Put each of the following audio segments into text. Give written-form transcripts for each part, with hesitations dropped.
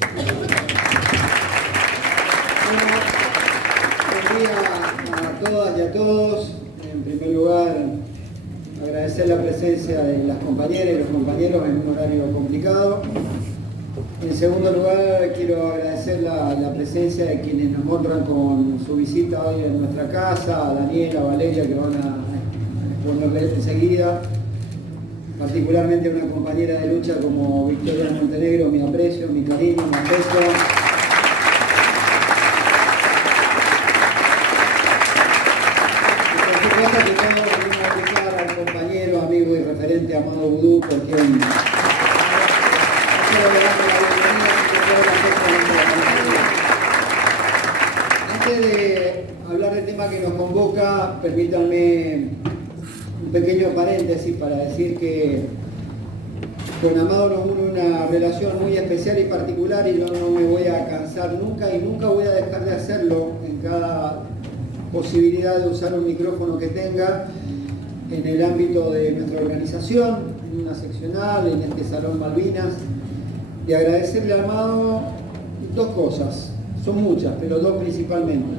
Buen día a todas y a todos. En primer lugar, agradecer la presencia de las compañeras y los compañeros en un horario complicado. En segundo lugar, quiero agradecer la presencia de quienes nos honran con su visita hoy en nuestra casa, a Daniela, a Valeria, que van a exponerles enseguida. Particularmente a una compañera de lucha como Victoria Montenegro, mi aprecio, mi cariño, mi afecto. Y por supuesto que todo venimos a aplicar al compañero, amigo y referente Amado Vudú, por quien antes de hablar del tema que nos convoca, permítanme un pequeño paréntesis para decir que con Amado nos une una relación muy especial y particular, y yo no me voy a cansar nunca y nunca voy a dejar de hacerlo en cada posibilidad de usar un micrófono que tenga en el ámbito de nuestra organización, en una seccional, en este Salón Malvinas, y agradecerle a Amado dos cosas, son muchas, pero dos principalmente.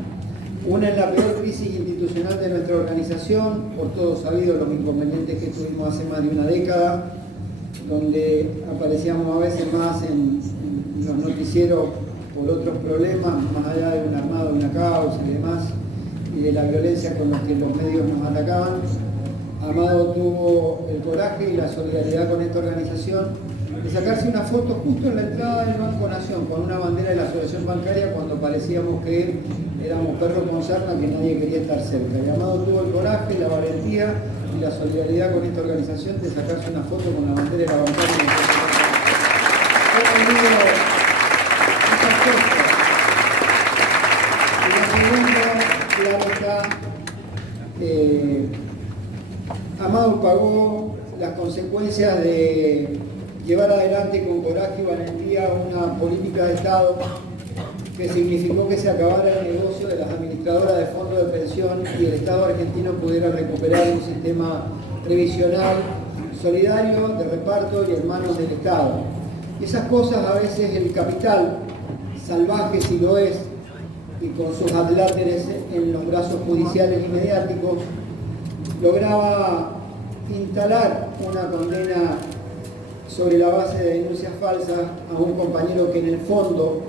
Una es la peor crisis institucional de nuestra organización, por todo sabido los inconvenientes que tuvimos hace más de una década, donde aparecíamos a veces más en los noticieros por otros problemas, más allá de un armado, una causa y demás, y de la violencia con la que los medios nos atacaban. Amado tuvo el coraje y la solidaridad con esta organización de sacarse una foto justo en la entrada del Banco Nación con una bandera de la Asociación Bancaria cuando parecíamos que éramos perros con sarna, que nadie quería estar cerca. Y Amado tuvo el coraje, la valentía y la solidaridad con esta organización de sacarse una foto con la bandera de la bancaria. Y la segunda, claro está, Amado pagó las consecuencias de llevar adelante con coraje y valentía una política de Estado que significó que se acabara el negocio de las administradoras de fondos de pensión y el Estado argentino pudiera recuperar un sistema previsional solidario, de reparto y en manos del Estado. Y esas cosas a veces el capital, salvaje si lo es, y con sus adláteres en los brazos judiciales y mediáticos, lograba instalar una condena sobre la base de denuncias falsas a un compañero que en el fondo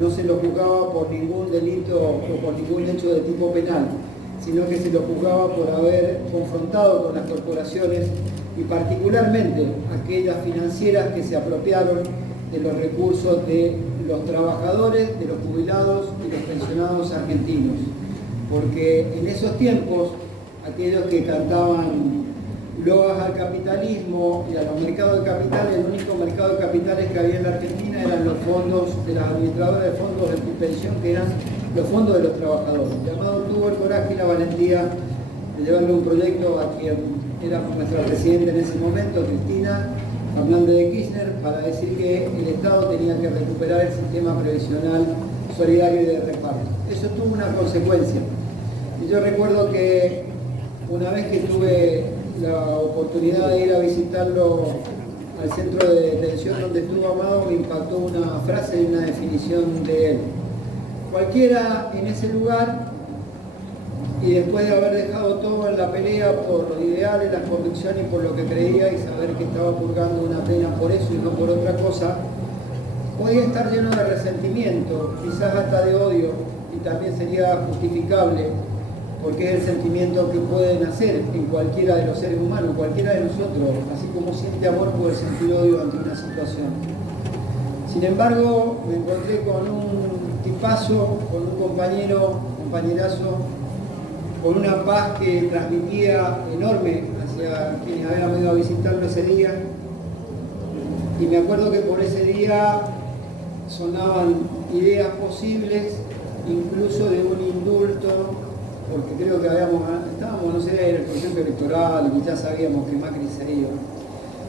no se lo juzgaba por ningún delito o por ningún hecho de tipo penal, sino que se lo juzgaba por haber confrontado con las corporaciones y particularmente aquellas financieras que se apropiaron de los recursos de los trabajadores, de los jubilados y los pensionados argentinos. Porque en esos tiempos, aquellos que cantaban loas al capitalismo y a los mercados de capitales, el único mercado de capitales que había en la Argentina eran los fondos de las administradoras de fondos de pensión, que eran los fondos de los trabajadores. Amado tuvo el coraje y la valentía de llevarle un proyecto a quien era nuestra presidenta en ese momento, Cristina Fernández de Kirchner, para decir que el Estado tenía que recuperar el sistema previsional solidario y de reparto. Eso tuvo una consecuencia. Y yo recuerdo que una vez que tuve la oportunidad de ir a visitarlo al centro de detención donde estuvo Amado, me impactó una frase y una definición de él. Cualquiera en ese lugar, y después de haber dejado todo en la pelea por los ideales, las convicciones y por lo que creía, y saber que estaba purgando una pena por eso y no por otra cosa, podía estar lleno de resentimiento, quizás hasta de odio, y también sería justificable, porque es el sentimiento que puede nacer en cualquiera de los seres humanos, cualquiera de nosotros, así como siente amor puede sentir odio ante una situación. Sin embargo, me encontré con un tipazo, con un compañerazo, con una paz que transmitía enorme hacia quienes habían ido a visitarlo ese día. Y me acuerdo que por ese día sonaban ideas posibles, incluso de un indulto, porque creo que estábamos, no sé, en el proyecto electoral y ya sabíamos que Macri se iba.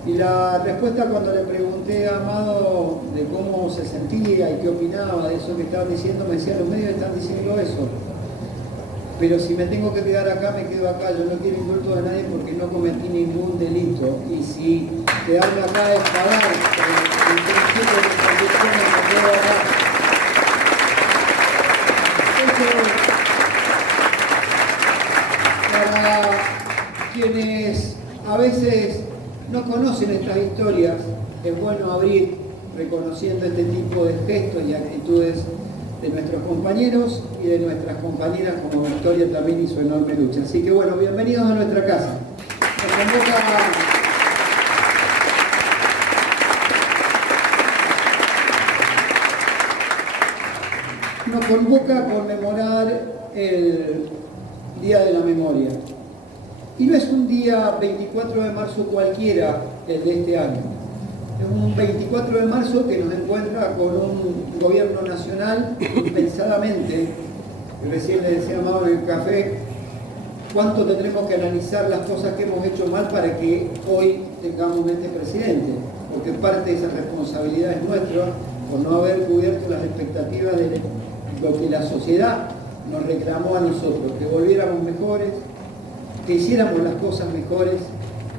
Y la respuesta cuando le pregunté a Amado de cómo se sentía y qué opinaba de eso que estaban diciendo, me decía, los medios están diciendo eso. Pero si me tengo que quedar acá, me quedo acá. Yo no quiero indulto de nadie porque no cometí ningún delito. Y si quedarme acá es pagar el principio de las condiciones que puedo quienes a veces no conocen estas historias, es bueno abrir reconociendo este tipo de gestos y actitudes de nuestros compañeros y de nuestras compañeras, como Victoria también y su enorme lucha. Así que bueno, bienvenidos a nuestra casa. Nos convoca a conmemorar el Día de la Memoria. Y no es un día 24 de marzo cualquiera el de este año. Es un 24 de marzo que nos encuentra con un gobierno nacional impensadamente, y recién le decía a Mauro en el café, cuánto tendremos que analizar las cosas que hemos hecho mal para que hoy tengamos este presidente, porque parte de esa responsabilidad es nuestra por no haber cubierto las expectativas de lo que la sociedad nos reclamó a nosotros, que volviéramos mejores, que hiciéramos las cosas mejores,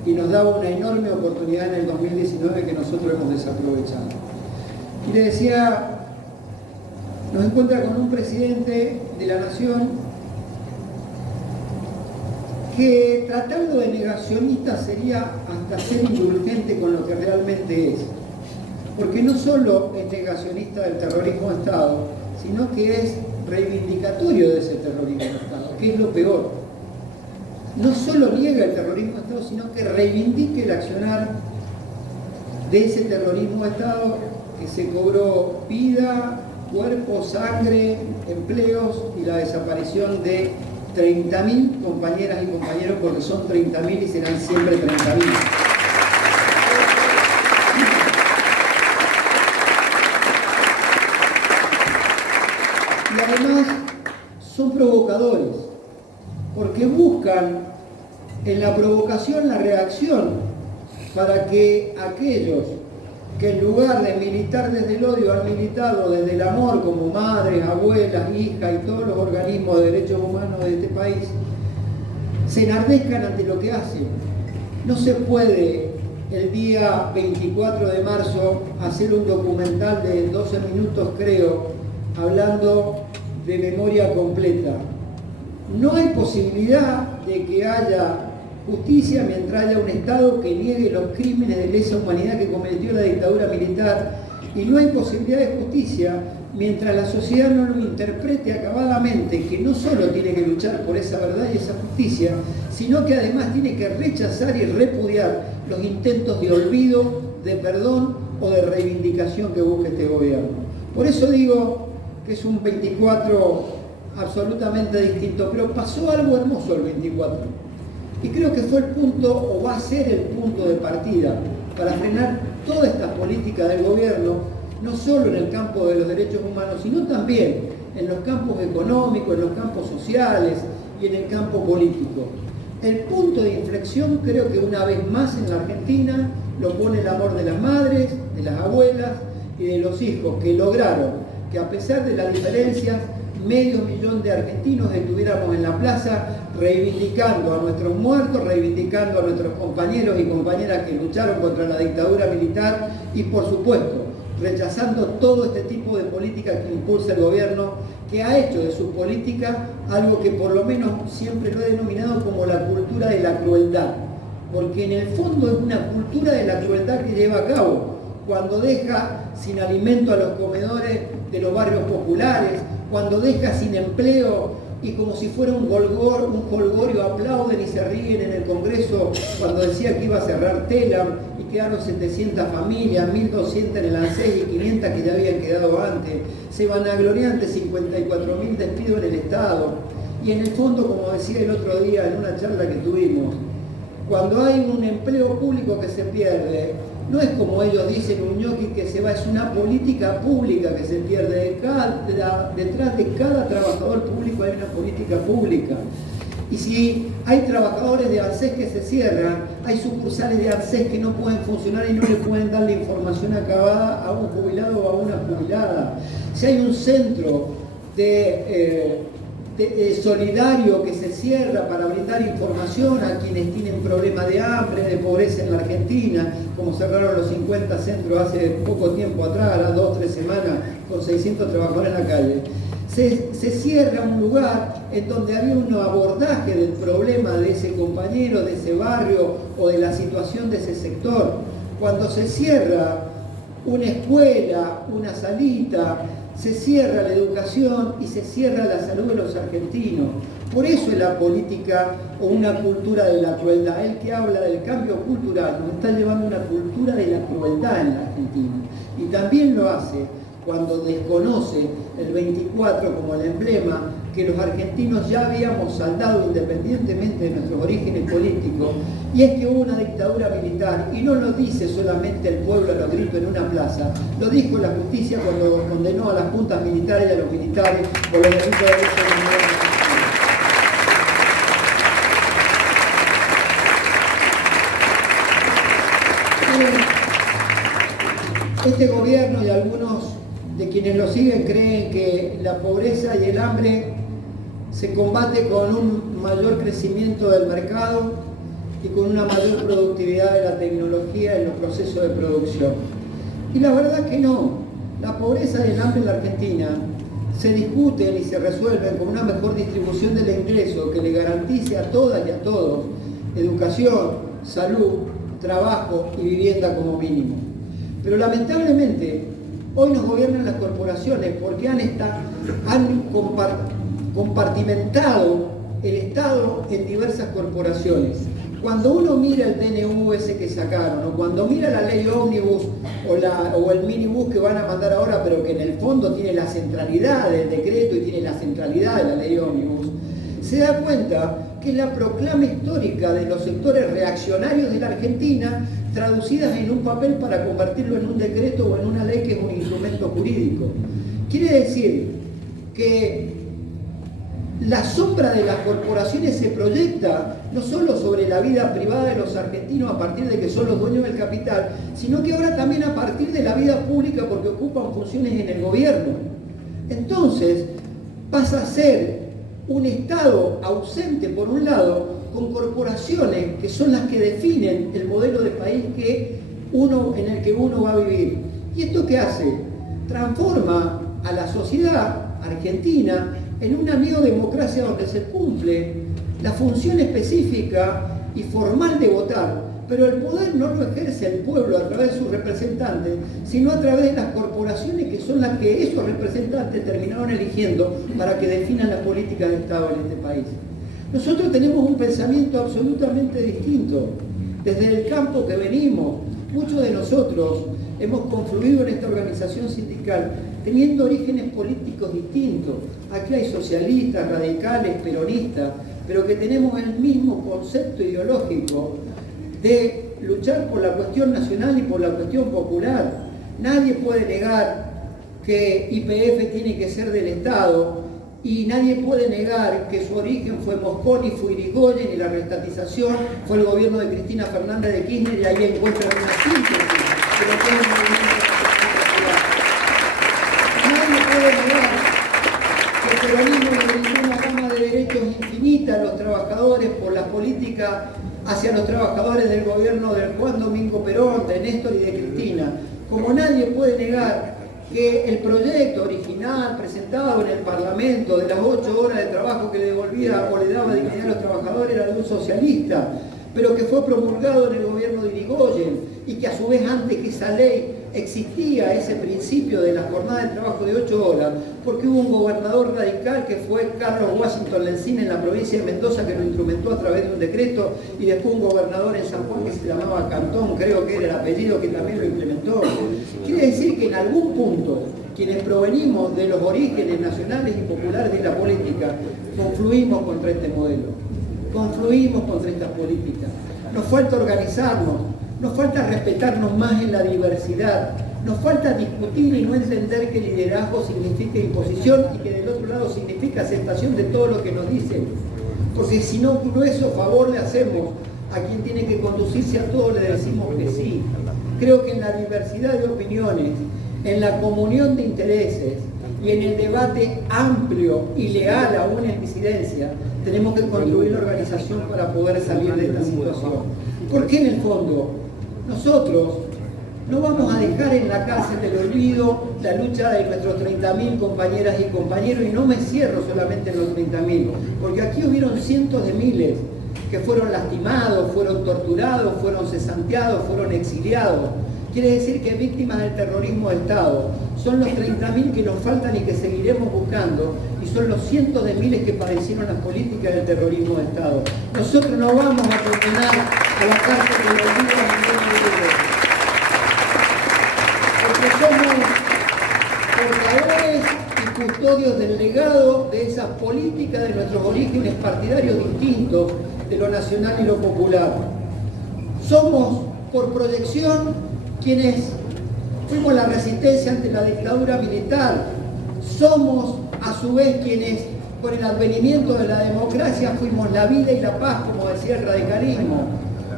y nos daba una enorme oportunidad en el 2019 que nosotros hemos desaprovechado. Y le decía, nos encuentra con un presidente de la nación que, tratando de negacionista, sería hasta ser indulgente con lo que realmente es. Porque no solo es negacionista del terrorismo de Estado, sino que es reivindicatorio de ese terrorismo de Estado, que es lo peor. No solo niega el terrorismo de Estado, sino que reivindica el accionar de ese terrorismo de Estado que se cobró vida, cuerpo, sangre, empleos y la desaparición de 30.000 compañeras y compañeros, porque son 30.000 y serán siempre 30.000. Y además son provocadores, porque buscan en la provocación la reacción para que aquellos que en lugar de militar desde el odio han militado desde el amor, como madres, abuelas, hijas y todos los organismos de derechos humanos de este país, se enardezcan ante lo que hacen. No se puede el día 24 de marzo hacer un documental de 12 minutos, creo, hablando de memoria completa. No hay posibilidad de que haya justicia mientras haya un Estado que niegue los crímenes de lesa humanidad que cometió la dictadura militar, y no hay posibilidad de justicia mientras la sociedad no lo interprete acabadamente, que no solo tiene que luchar por esa verdad y esa justicia, sino que además tiene que rechazar y repudiar los intentos de olvido, de perdón o de reivindicación que busca este gobierno. Por eso digo que es un 24 absolutamente distinto, pero pasó algo hermoso el 24. Y creo que fue el punto, o va a ser el punto de partida para frenar toda esta política del gobierno, no solo en el campo de los derechos humanos, sino también en los campos económicos, en los campos sociales y en el campo político. El punto de inflexión, creo que una vez más en la Argentina, lo pone el amor de las madres, de las abuelas y de los hijos, que lograron que, a pesar de las diferencias, 500.000 de argentinos estuviéramos en la plaza reivindicando a nuestros muertos, reivindicando a nuestros compañeros y compañeras que lucharon contra la dictadura militar y, por supuesto, rechazando todo este tipo de políticas que impulsa el gobierno, que ha hecho de su política algo que por lo menos siempre lo he denominado como la cultura de la crueldad, porque en el fondo es una cultura de la crueldad que lleva a cabo cuando deja sin alimento a los comedores de los barrios populares, cuando deja sin empleo y como si fuera un jolgorio aplauden y se ríen en el Congreso cuando decía que iba a cerrar Telam y quedaron 700 familias, 1.200 en el ANSES y 500 que ya habían quedado antes. Se vanaglorian ante 54.000 despidos en el Estado. Y en el fondo, como decía el otro día en una charla que tuvimos, cuando hay un empleo público que se pierde, no es como ellos dicen, un ñoqui que se va, es una política pública que se pierde. Detrás de cada trabajador público hay una política pública. Y si hay trabajadores de ANSES que se cierran, hay sucursales de ANSES que no pueden funcionar y no le pueden dar la información acabada a un jubilado o a una jubilada. Si hay un centro solidario que se cierra para brindar información a quienes tienen problemas de hambre, de pobreza en la Argentina, como cerraron los 50 centros hace poco tiempo atrás, a las 2 o 3 semanas, con 600 trabajadores en la calle. se cierra un lugar en donde había un abordaje del problema de ese compañero, de ese barrio o de la situación de ese sector. Cuando se cierra una escuela, una salita, se cierra la educación y se cierra la salud de los argentinos. Por eso es la política o una cultura de la crueldad. El que habla del cambio cultural nos está llevando a una cultura de la crueldad en la Argentina. Y también lo hace cuando desconoce el 24 como el emblema que los argentinos ya habíamos saldado independientemente de nuestros orígenes políticos, y es que hubo una dictadura militar, y no lo dice solamente el pueblo a los gritos en una plaza, lo dijo la justicia cuando condenó a las juntas militares y a los militares por los delitos de lesa humanidad. Este gobierno y algunos de quienes lo siguen creen que la pobreza y el hambre se combate con un mayor crecimiento del mercado y con una mayor productividad de la tecnología en los procesos de producción. Y la verdad que no. La pobreza y el hambre en la Argentina se discuten y se resuelven con una mejor distribución del ingreso que le garantice a todas y a todos educación, salud, trabajo y vivienda como mínimo. Pero lamentablemente hoy nos gobiernan las corporaciones porque han compartimentado el Estado en diversas corporaciones. Cuando uno mira el DNU ese que sacaron, o cuando mira la ley ómnibus o el minibús que van a mandar ahora, pero que en el fondo tiene la centralidad del decreto y tiene la centralidad de la ley ómnibus, se da cuenta que es la proclama histórica de los sectores reaccionarios de la Argentina traducidas en un papel para convertirlo en un decreto o en una ley que es un instrumento jurídico. Quiere decir que la sombra de las corporaciones se proyecta no solo sobre la vida privada de los argentinos a partir de que son los dueños del capital, sino que ahora también a partir de la vida pública porque ocupan funciones en el gobierno. Entonces pasa a ser un Estado ausente por un lado, con corporaciones que son las que definen el modelo de país en el que uno va a vivir. ¿Y esto qué hace? Transforma a la sociedad argentina en una neodemocracia donde se cumple la función específica y formal de votar, pero el poder no lo ejerce el pueblo a través de sus representantes, sino a través de las corporaciones que son las que esos representantes terminaron eligiendo para que definan las políticas de Estado en este país. Nosotros tenemos un pensamiento absolutamente distinto. Desde el campo que venimos, muchos de nosotros hemos confluido en esta organización sindical teniendo orígenes políticos distintos. Aquí hay socialistas, radicales, peronistas, pero que tenemos el mismo concepto ideológico de luchar por la cuestión nacional y por la cuestión popular. Nadie puede negar que YPF tiene que ser del Estado y nadie puede negar que su origen fue Mosconi, fue Irigoyen y la reestatización fue el gobierno de Cristina Fernández de Kirchner, y ahí encuentran una síntesis de lo que es el movimiento popular. Nadie puede negar que el peronismo le brindó una gama de derechos infinita a los trabajadores por la política hacia los trabajadores del gobierno de Juan Domingo Perón, de Néstor y de Cristina. Como nadie puede negar que el proyecto original presentado en el Parlamento de las 8 horas de trabajo que le devolvía o le daba dignidad a los trabajadores era de un socialista, pero que fue promulgado en el gobierno de Irigoyen y que a su vez antes que esa ley existía ese principio de la jornada de trabajo de 8 horas, porque hubo un gobernador radical que fue Carlos Washington Lencina en la provincia de Mendoza que lo instrumentó a través de un decreto, y después un gobernador en San Juan que se llamaba Cantón, creo que era el apellido, que también lo implementó. Quiere decir que en algún punto quienes provenimos de los orígenes nacionales y populares de la política confluimos contra este modelo, confluimos contra estas políticas. Nos falta organizarnos, nos falta respetarnos más en la diversidad, nos falta discutir y no entender que liderazgo significa imposición y que del otro lado significa aceptación de todo lo que nos dicen. Porque si no, eso favor le hacemos a quien tiene que conducirse a todo, le decimos que sí. Creo que en la diversidad de opiniones, en la comunión de intereses y en el debate amplio y leal a una incidencia, tenemos que construir la organización para poder salir de esta situación. Porque en el fondo, nosotros No vamos a dejar en la cárcel del olvido la lucha de nuestros 30.000 compañeras y compañeros, y no me cierro solamente en los 30.000, porque aquí hubieron cientos de miles que fueron lastimados, fueron torturados, fueron cesanteados, fueron exiliados. Quiere decir que víctimas del terrorismo de Estado son los 30.000 que nos faltan y que seguiremos buscando, y son los cientos de miles que padecieron las políticas del terrorismo de Estado. Nosotros no vamos a condenar a la cárcel del olvido a ningún nivel, porque somos portadores y custodios del legado de esas políticas de nuestros orígenes partidarios distintos de lo nacional y lo popular. Somos, por proyección, quienes fuimos la resistencia ante la dictadura militar. Somos, a su vez, quienes, con el advenimiento de la democracia, fuimos la vida y la paz, como decía el radicalismo.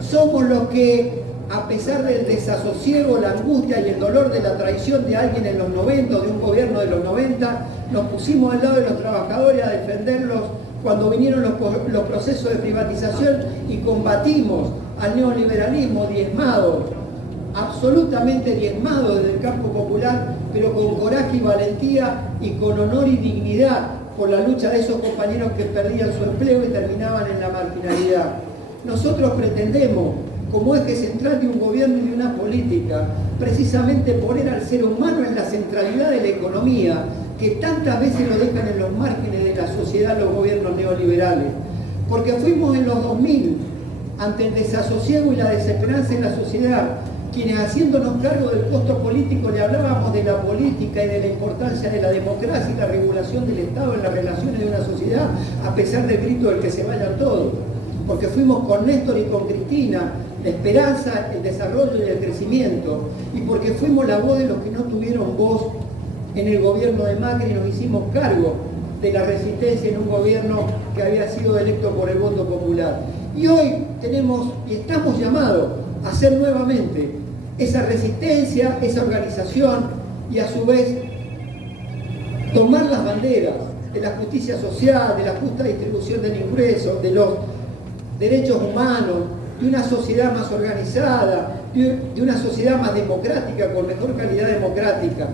Somos los que, a pesar del desasosiego, la angustia y el dolor de la traición de alguien en los 90, de un gobierno de los 90, nos pusimos al lado de los trabajadores a defenderlos cuando vinieron los procesos de privatización, y combatimos al neoliberalismo diezmado, absolutamente diezmado desde el campo popular, pero con coraje y valentía y con honor y dignidad por la lucha de esos compañeros que perdían su empleo y terminaban en la marginalidad. Nosotros pretendemos, como eje central de un gobierno y de una política, precisamente poner al ser humano en la centralidad de la economía, que tantas veces lo dejan en los márgenes de la sociedad los gobiernos neoliberales. Porque fuimos en los 2000, ante el desasosiego y la desesperanza en la sociedad, quienes, haciéndonos cargo del costo político, le hablábamos de la política y de la importancia de la democracia y la regulación del Estado en las relaciones de una sociedad, a pesar del grito del que se vayan todos. Porque fuimos con Néstor y con Cristina la esperanza, el desarrollo y el crecimiento, y porque fuimos la voz de los que no tuvieron voz en el gobierno de Macri, y nos hicimos cargo de la resistencia en un gobierno que había sido electo por el voto popular. Y hoy tenemos y estamos llamados a hacer nuevamente esa resistencia, esa organización, y a su vez tomar las banderas de la justicia social, de la justa distribución del ingreso, de los derechos humanos, de una sociedad más organizada, de una sociedad más democrática, con mejor calidad democrática.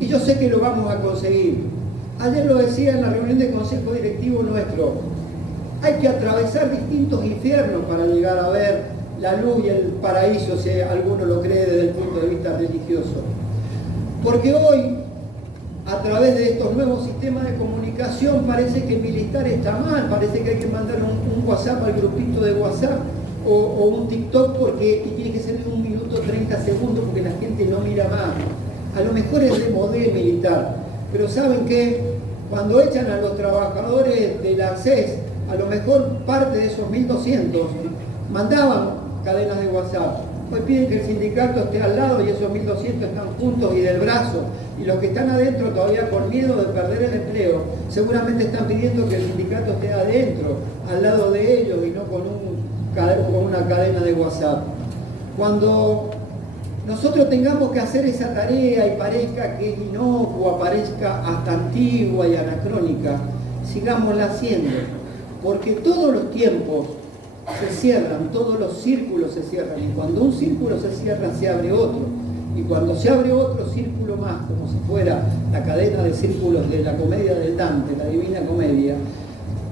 Y yo sé que lo vamos a conseguir. Ayer lo decía en la reunión del Consejo Directivo nuestro, hay que atravesar distintos infiernos para llegar a ver la luz y el paraíso, si alguno lo cree desde el punto de vista religioso. Porque hoy, a través de estos nuevos sistemas de comunicación, parece que el militar está mal, parece que hay que mandar un WhatsApp al grupito de WhatsApp o un TikTok y tiene que ser de 1 minuto 30 segundos porque la gente no mira más. A lo mejor es de modelo militar, pero ¿saben qué? Cuando echan a los trabajadores de la ANSES, a lo mejor parte de esos 1.200 mandaban cadenas de WhatsApp. Hoy piden que el sindicato esté al lado y esos 1.200 están juntos y del brazo. Y los que están adentro todavía con miedo de perder el empleo, seguramente están pidiendo que el sindicato esté adentro, al lado de ellos, y no con una cadena de WhatsApp. Cuando nosotros tengamos que hacer esa tarea y parezca que es inocua, parezca hasta antigua y anacrónica, sigámosla haciendo, porque todos los tiempos se cierran, todos los círculos se cierran, y cuando un círculo se cierra se abre otro, y cuando se abre otro círculo más, como si fuera la cadena de círculos de la comedia del Dante, la Divina Comedia,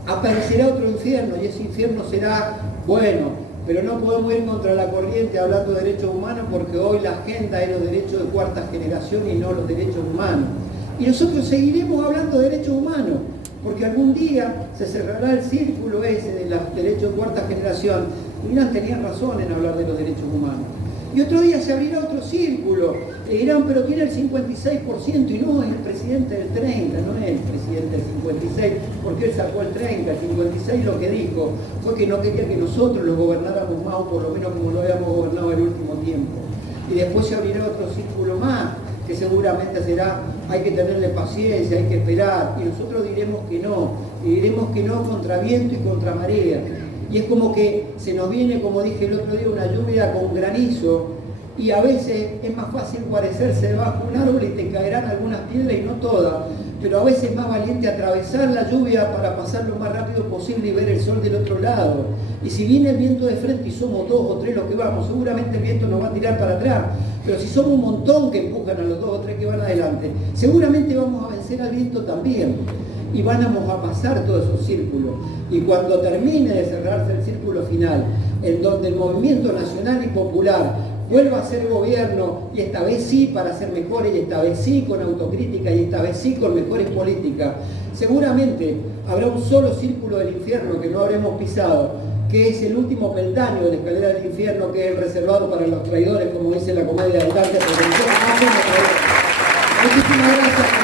aparecerá otro infierno, y ese infierno será bueno. Pero no podemos ir contra la corriente hablando de derechos humanos, porque hoy la agenda es los derechos de cuarta generación y no los derechos humanos. Y nosotros seguiremos hablando de derechos humanos, porque algún día se cerrará el círculo ese de los derechos de cuarta generación. Y Irán tenía razón en hablar de los derechos humanos. Y otro día se abrirá otro círculo. E dirán, pero tiene el 56%, y no es el presidente del 30%, no es el presidente del 56%, porque él sacó el 30%, el 56% lo que dijo fue que no quería que nosotros lo gobernáramos más, o por lo menos como lo habíamos gobernado el último tiempo. Y después se abrirá otro círculo más, que seguramente será, hay que tenerle paciencia, hay que esperar, y nosotros diremos que no, y diremos que no contra viento y contra marea. Y es como que se nos viene, como dije el otro día, una lluvia con granizo, y a veces es más fácil guarecerse debajo de un árbol y te caerán algunas piedras y no todas, pero a veces es más valiente atravesar la lluvia para pasar lo más rápido posible y ver el sol del otro lado. Y si viene el viento de frente y somos 2 o 3 los que vamos, seguramente el viento nos va a tirar para atrás, pero si somos un montón que empujan a los 2 o 3 que van adelante, seguramente vamos a vencer al viento también. Y vamos a pasar todos esos círculos. Y cuando termine de cerrarse el círculo final, en donde el movimiento nacional y popular vuelva a ser gobierno, y esta vez sí para ser mejores, y esta vez sí con autocrítica, y esta vez sí con mejores políticas, seguramente habrá un solo círculo del infierno que no habremos pisado, que es el último peldaño de la escalera del infierno, que es el reservado para los traidores, como dice la comedia de Dante. Muchísimas gracias.